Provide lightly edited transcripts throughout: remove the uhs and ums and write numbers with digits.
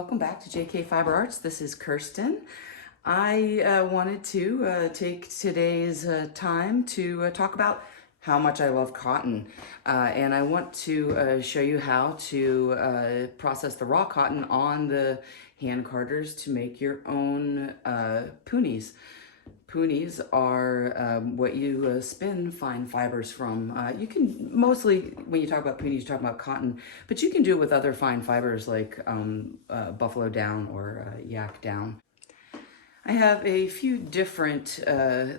Welcome back to JK Fiber Arts. This is Kirsten. I wanted to take today's time to talk about how much I love cotton. And I want to show you how to process the raw cotton on the hand carders to make your own Punis. Punis are what you spin fine fibers from. You can mostly, when you talk about punis, you talk about cotton, but you can do it with other fine fibers like buffalo down or yak down. I have a few different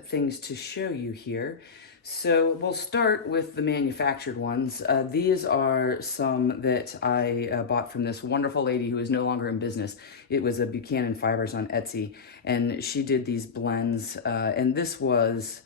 things to show you here. So we'll start with the manufactured ones. These are some that I bought from this wonderful lady who is no longer in business. It was a Buchanan Fibers on Etsy, and she did these blends. And this was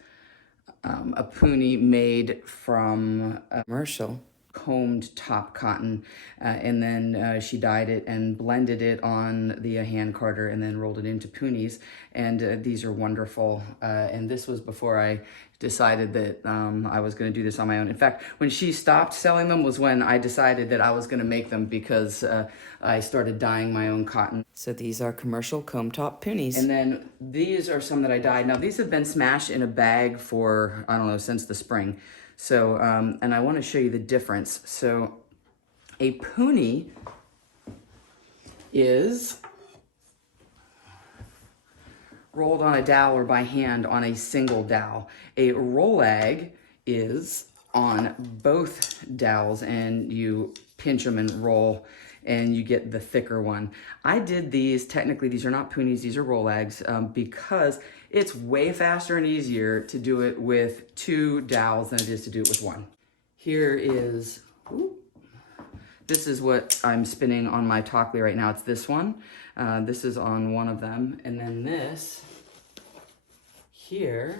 a puni made from commercial combed top cotton, and then she dyed it and blended it on the hand carder and then rolled it into punis. And these are wonderful. And this was before I decided that I was going to do this on my own. In fact, when she stopped selling them was when I decided that I was going to make them, because I started dyeing my own cotton. So these are commercial comb top punis. And then these are some that I dyed. Now these have been smashed in a bag for, I don't know, since the spring. So, and I want to show you the difference. So a puni is rolled on a dowel or by hand on a single dowel. A rolag is on both dowels, and you pinch them and roll and you get the thicker one. I did these, technically these are not punis, these are rolags, because it's way faster and easier to do it with two dowels than it is to do it with one. Here is, this is what I'm spinning on my Tockley right now. It's this one. This is on one of them. And then this here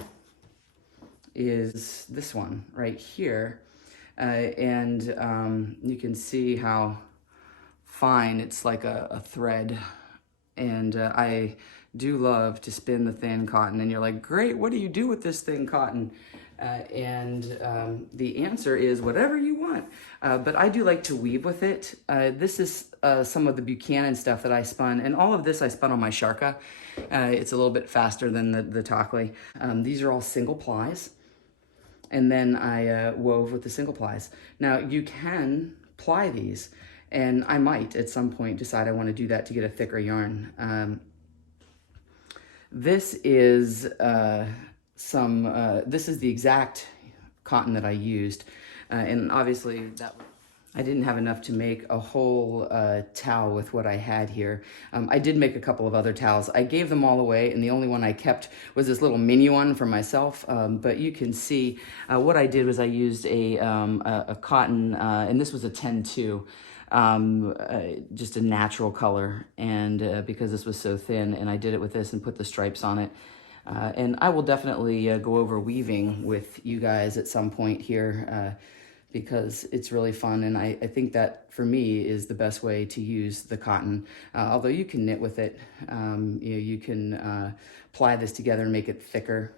is this one right here. And you can see how fine it's like a thread. And I do love to spin the thin cotton. And you're like, great, what do you do with this thin cotton? The answer is whatever you want. But I do like to weave with it. This is some of the Buchanan stuff that I spun, and all of this I spun on my Sharka. It's a little bit faster than the Tockley. These are all single plies, and then I wove with the single plies. Now you can ply these, and I might at some point decide I want to do that to get a thicker yarn. This is this is the exact cotton that I used, and obviously I didn't have enough to make a whole towel with what I had here. I did make a couple of other towels. I gave them all away, and the only one I kept was this little mini one for myself. But you can see what I did was I used a cotton, and this was a 10-2. Just a natural color, and because this was so thin, and I did it with this and put the stripes on it. And I will definitely go over weaving with you guys at some point here, because it's really fun, and I think that for me is the best way to use the cotton. Although you can knit with it, you can ply this together and make it thicker.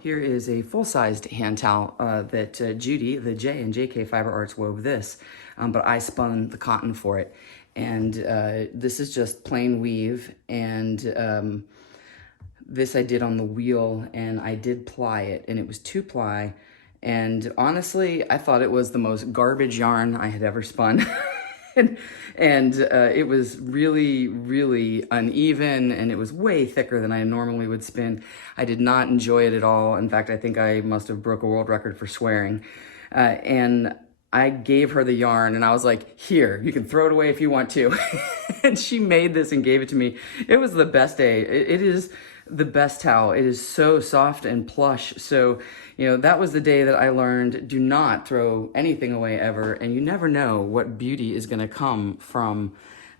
Here is a full-sized hand towel that Judy, the J and JK Fiber Arts, wove this, but I spun the cotton for it. And this is just plain weave, and this I did on the wheel, and I did ply it, and it was 2-ply. And honestly, I thought it was the most garbage yarn I had ever spun. and it was really, really uneven, and it was way thicker than I normally would spin. I did not enjoy it at all. In fact, I think I must have broke a world record for swearing. And I gave her the yarn, and I was like, here, you can throw it away if you want to. And she made this and gave it to me. It was the best day. It is the best towel. It is so soft and plush. So, that was the day that I learned, do not throw anything away ever. And you never know what beauty is going to come from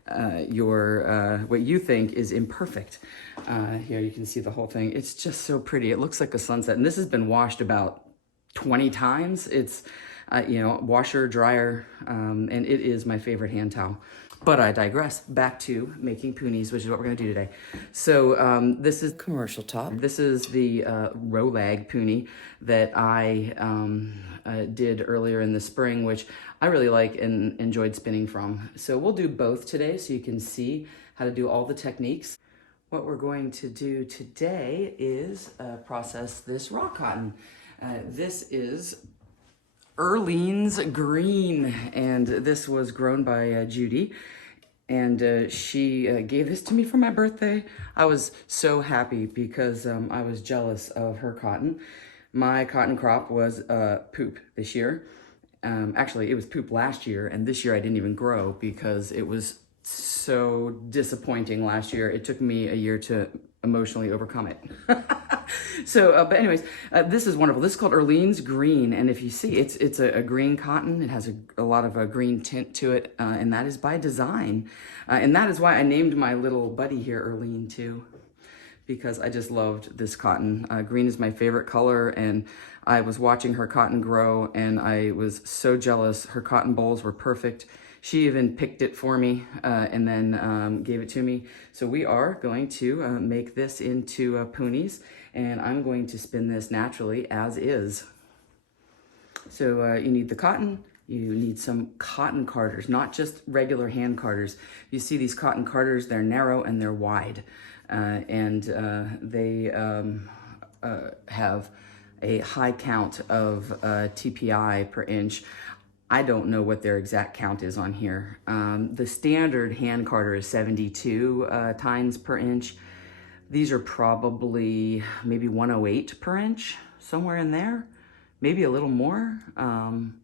what you think is imperfect. Here you can see the whole thing. It's just so pretty. It looks like a sunset. And this has been washed about 20 times. It's, washer, dryer, and it is my favorite hand towel. But I digress. Back to making Punis, which is what we're going to do today. So this is commercial top. This is the rolag Puni that I did earlier in the spring, which I really like and enjoyed spinning from. So we'll do both today so you can see how to do all the techniques. What we're going to do today is process this raw cotton. This is Earlene's Green, and this was grown by Judy, and she gave this to me for my birthday. I was so happy because I was jealous of her cotton. My cotton crop was poop this year. Actually, it was poop last year, and this year I didn't even grow because it was so disappointing last year. It took me a year to emotionally overcome it. So, but anyways, this is wonderful. This is called Earlene's Green, and if you see, it's a green cotton. It has a lot of a green tint to it, and that is by design. And that is why I named my little buddy here Earlene too, because I just loved this cotton. Green is my favorite color, and I was watching her cotton grow, and I was so jealous. Her cotton bolls were perfect. She even picked it for me and then gave it to me. So we are going to make this into Punis, and I'm going to spin this naturally as is. So you need the cotton, you need some cotton carders, not just regular hand carders. You see these cotton carders, they're narrow and they're wide, and they have a high count of TPI per inch. I don't know what their exact count is on here. The standard hand carder is 72 tines per inch. These are probably maybe 108 per inch, somewhere in there, maybe a little more. I'm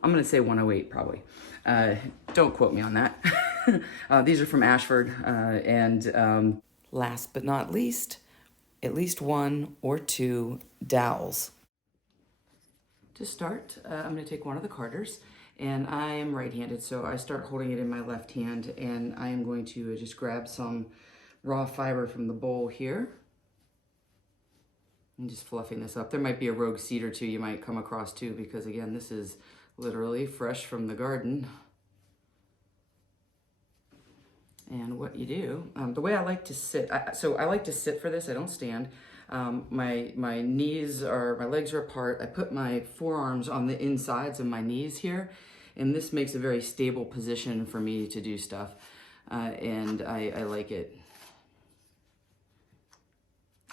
gonna say 108 probably. Don't quote me on that. These are from Ashford, and last but not least, at least 1 or 2 dowels. To start, I'm going to take one of the carders, and I am right-handed, so I start holding it in my left hand, and I am going to just grab some raw fiber from the bowl here. I'm just fluffing this up. There might be a rogue seed or two you might come across too, because again, this is literally fresh from the garden. And what you do, the way I like to sit, so I like to sit for this, I don't stand. My legs are apart. I put my forearms on the insides of my knees here, and this makes a very stable position for me to do stuff, and I like it.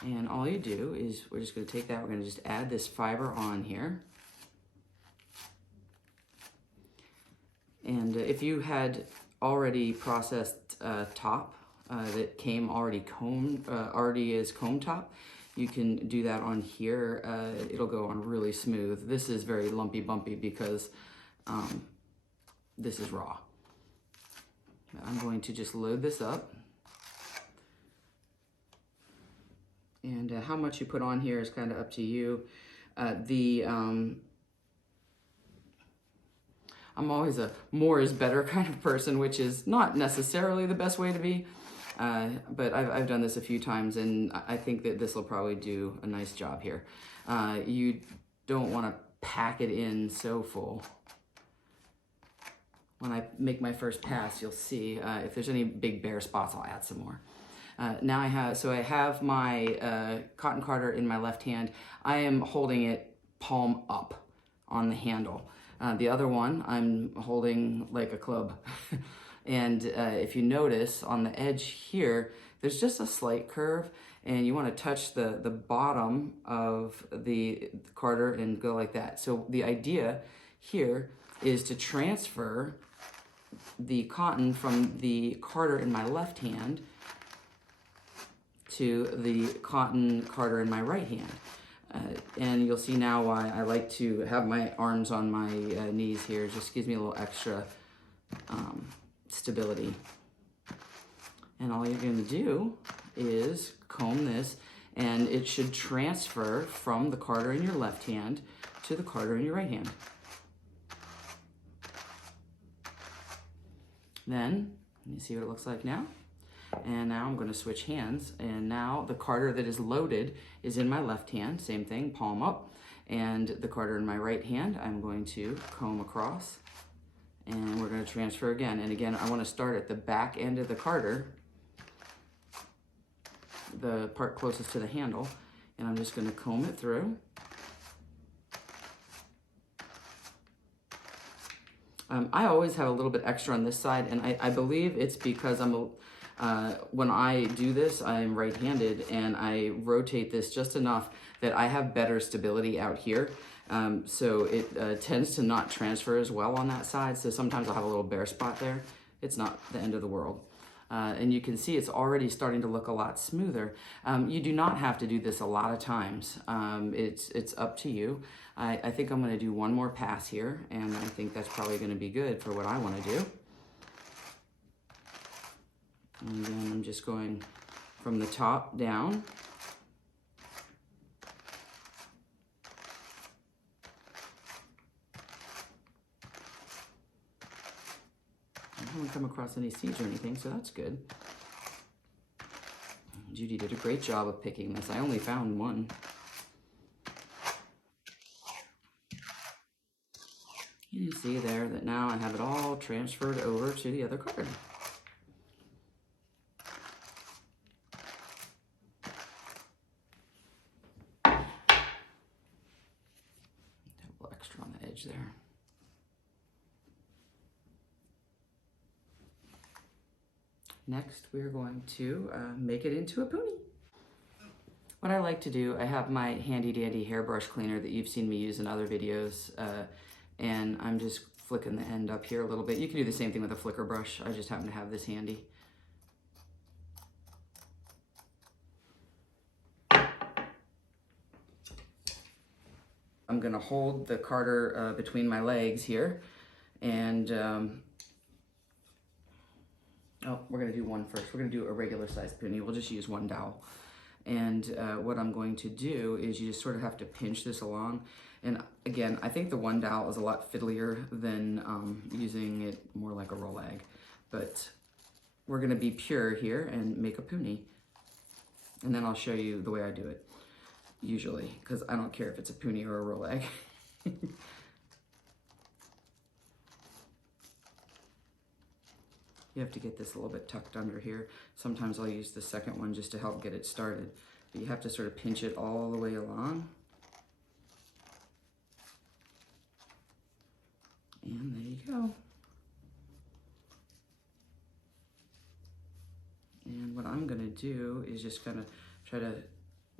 And all you do is, we're just going to take that, we're going to just add this fiber on here. And if you had already processed top that came already combed, already is comb top, you can do that on here. It'll go on really smooth. This is very lumpy bumpy because this is raw. I'm going to just load this up. And how much you put on here is kind of up to you. I'm always a more is better kind of person, which is not necessarily the best way to be. But I've done this a few times, and I think that this will probably do a nice job here. You don't want to pack it in so full. When I make my first pass, you'll see if there's any big bare spots, I'll add some more. Now I have my cotton carder in my left hand. I am holding it palm up on the handle. The other one I'm holding like a club. And if you notice on the edge here, there's just a slight curve, and you want to touch the bottom of the carder and go like that. So the idea here is to transfer the cotton from the carder in my left hand to the cotton carder in my right hand. And you'll see now why I like to have my arms on my knees here. It just gives me a little extra stability. And all you're going to do is comb this, and it should transfer from the carder in your left hand to the carder in your right hand. Then, you see what it looks like now? And now I'm going to switch hands, and now the carder that is loaded is in my left hand, same thing, palm up, and the carder in my right hand I'm going to comb across And we're going to transfer again. And again, I want to start at the back end of the carder, the part closest to the handle, and I'm just going to comb it through. I always have a little bit extra on this side, and I believe it's because when I do this, I'm right-handed, and I rotate this just enough that I have better stability out here. So it tends to not transfer as well on that side. So sometimes I'll have a little bare spot there. It's not the end of the world. And you can see it's already starting to look a lot smoother. You do not have to do this a lot of times. It's up to you. I think I'm going to do one more pass here, and I think that's probably going to be good for what I want to do. And then I'm just going from the top down. I haven't come across any seeds or anything, so that's good. Judy did a great job of picking this. I only found one. You see there that now I have it all transferred over to the other card. Double extra on the edge there. Next, we're going to make it into a pony. What I like to do, I have my handy dandy hairbrush cleaner that you've seen me use in other videos, and I'm just flicking the end up here a little bit. You can do the same thing with a flicker brush. I just happen to have this handy. I'm gonna hold the carder between my legs here, and oh, we're gonna do one first. We're gonna do a regular sized pony. We'll just use one dowel. And what I'm going to do is you just sort of have to pinch this along. And again, I think the one dowel is a lot fiddlier than using it more like a rolag. But we're gonna be pure here and make a pony. And then I'll show you the way I do it, usually, because I don't care if it's a pony or a rolag. You have to get this a little bit tucked under here. Sometimes I'll use the second one just to help get it started. But you have to sort of pinch it all the way along. And there you go. And what I'm gonna do is just kind of try to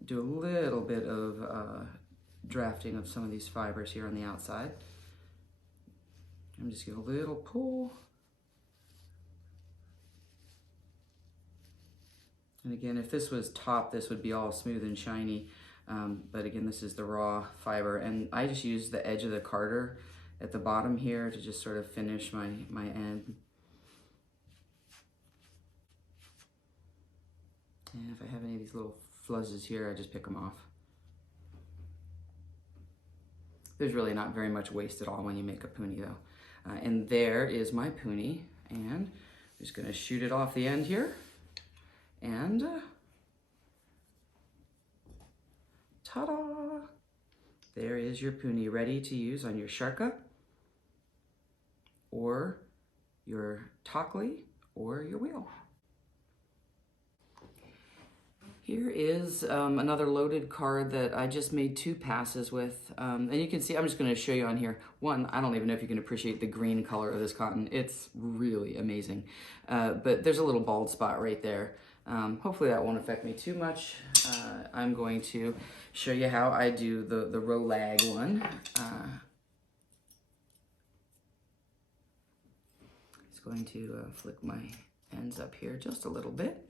do a little bit of drafting of some of these fibers here on the outside. I'm just gonna give a little pull. And again, if this was top, this would be all smooth and shiny. But again, this is the raw fiber. And I just use the edge of the carder at the bottom here to just sort of finish my end. And if I have any of these little fluzzes here, I just pick them off. There's really not very much waste at all when you make a pony though. And there is my pony. And I'm just gonna shoot it off the end here. And ta-da! There is your pony ready to use on your sharka, or your Tockley, or your wheel. Here is another loaded card that I just made 2 passes with. And you can see, I'm just gonna show you on here. One, I don't even know if you can appreciate the green color of this cotton. It's really amazing. But there's a little bald spot right there. Hopefully that won't affect me too much. I'm going to show you how I do the rolag one. Just going to flick my ends up here just a little bit.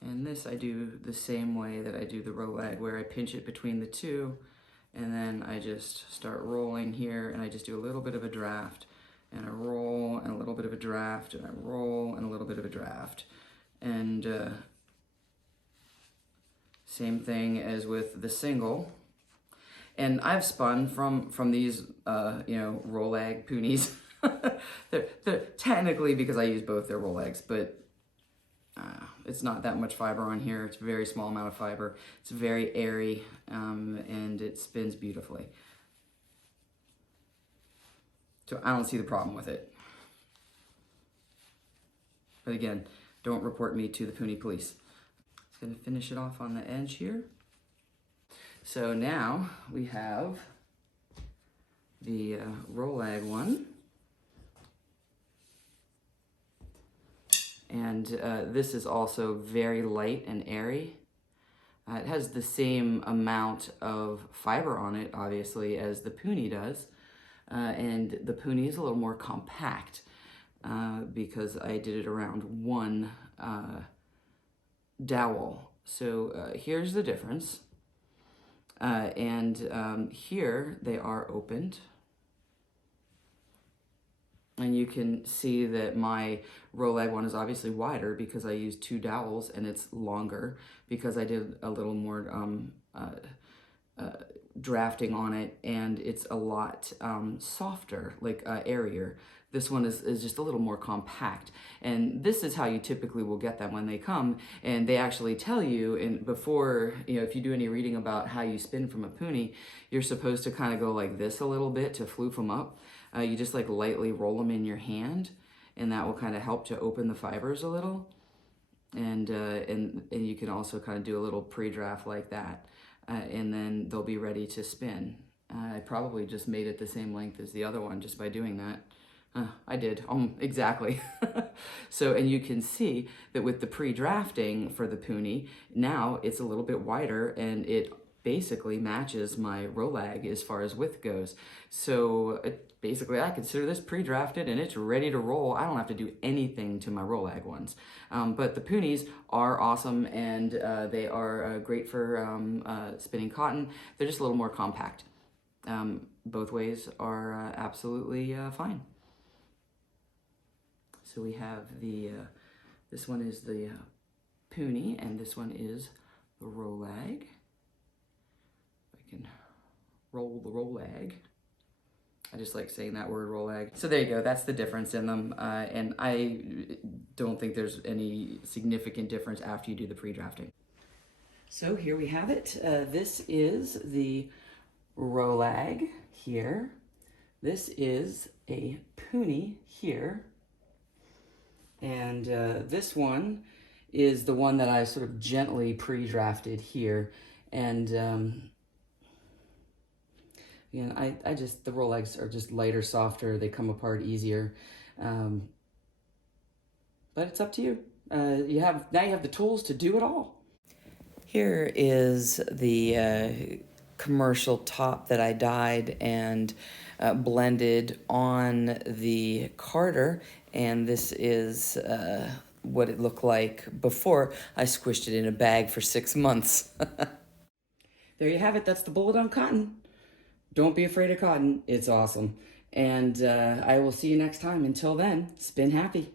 And this I do the same way that I do the rolag, where I pinch it between the two, and then I just start rolling here, and I just do a little bit of a draft, and I roll, and a little bit of a draft, and I roll, and a little bit of a draft. And same thing as with the single. And I've spun from these, you know, rolag ponies. they're technically, because I use both, they're rolags, but it's not that much fiber on here. It's a very small amount of fiber. It's very airy, and it spins beautifully. So I don't see the problem with it. But again, don't report me to the Punis police. Just gonna finish it off on the edge here. So now we have the rolag one. And this is also very light and airy. It has the same amount of fiber on it, obviously, as the Punis does. And the Punis is a little more compact because I did it around one dowel. So here's the difference. Here they are opened. And you can see that my rolag one is obviously wider because I used 2 dowels, and it's longer because I did a little more drafting on it, and it's a lot softer, like airier. This one is just a little more compact, and this is how you typically will get them when they come, and they actually tell you, and before, you know, if you do any reading about how you spin from a Punis, you're supposed to kind of go like this a little bit to floof them up. You just like lightly roll them in your hand, and that will kind of help to open the fibers a little. And you can also kind of do a little pre-draft like that, and then they'll be ready to spin. I probably just made it the same length as the other one just by doing that. I did, exactly. So, and you can see that with the pre-drafting for the Punis, now it's a little bit wider, and it basically matches my rolag as far as width goes. So basically I consider this pre-drafted and it's ready to roll. I don't have to do anything to my rolag ones. But the Punis are awesome, and they are great for spinning cotton. They're just a little more compact. Both ways are absolutely fine. So we have the, this one is the Punis, and this one is the rolag. Roll the rolag. I just like saying that word, rolag. So there you go, that's the difference in them. And I don't think there's any significant difference after you do the pre-drafting. So here we have it. This is the rolag here. This is a Punis here. And this one is the one that I sort of gently pre-drafted here. And again, I just, the rolags are just lighter, softer, they come apart easier. But it's up to you. Now you have the tools to do it all. Here is the commercial top that I dyed and blended on the carder, and this is what it looked like before I squished it in a bag for 6 months. There you have it. That's the bullet on cotton. Don't be afraid of cotton. It's awesome. And I will see you next time. Until then, spin happy.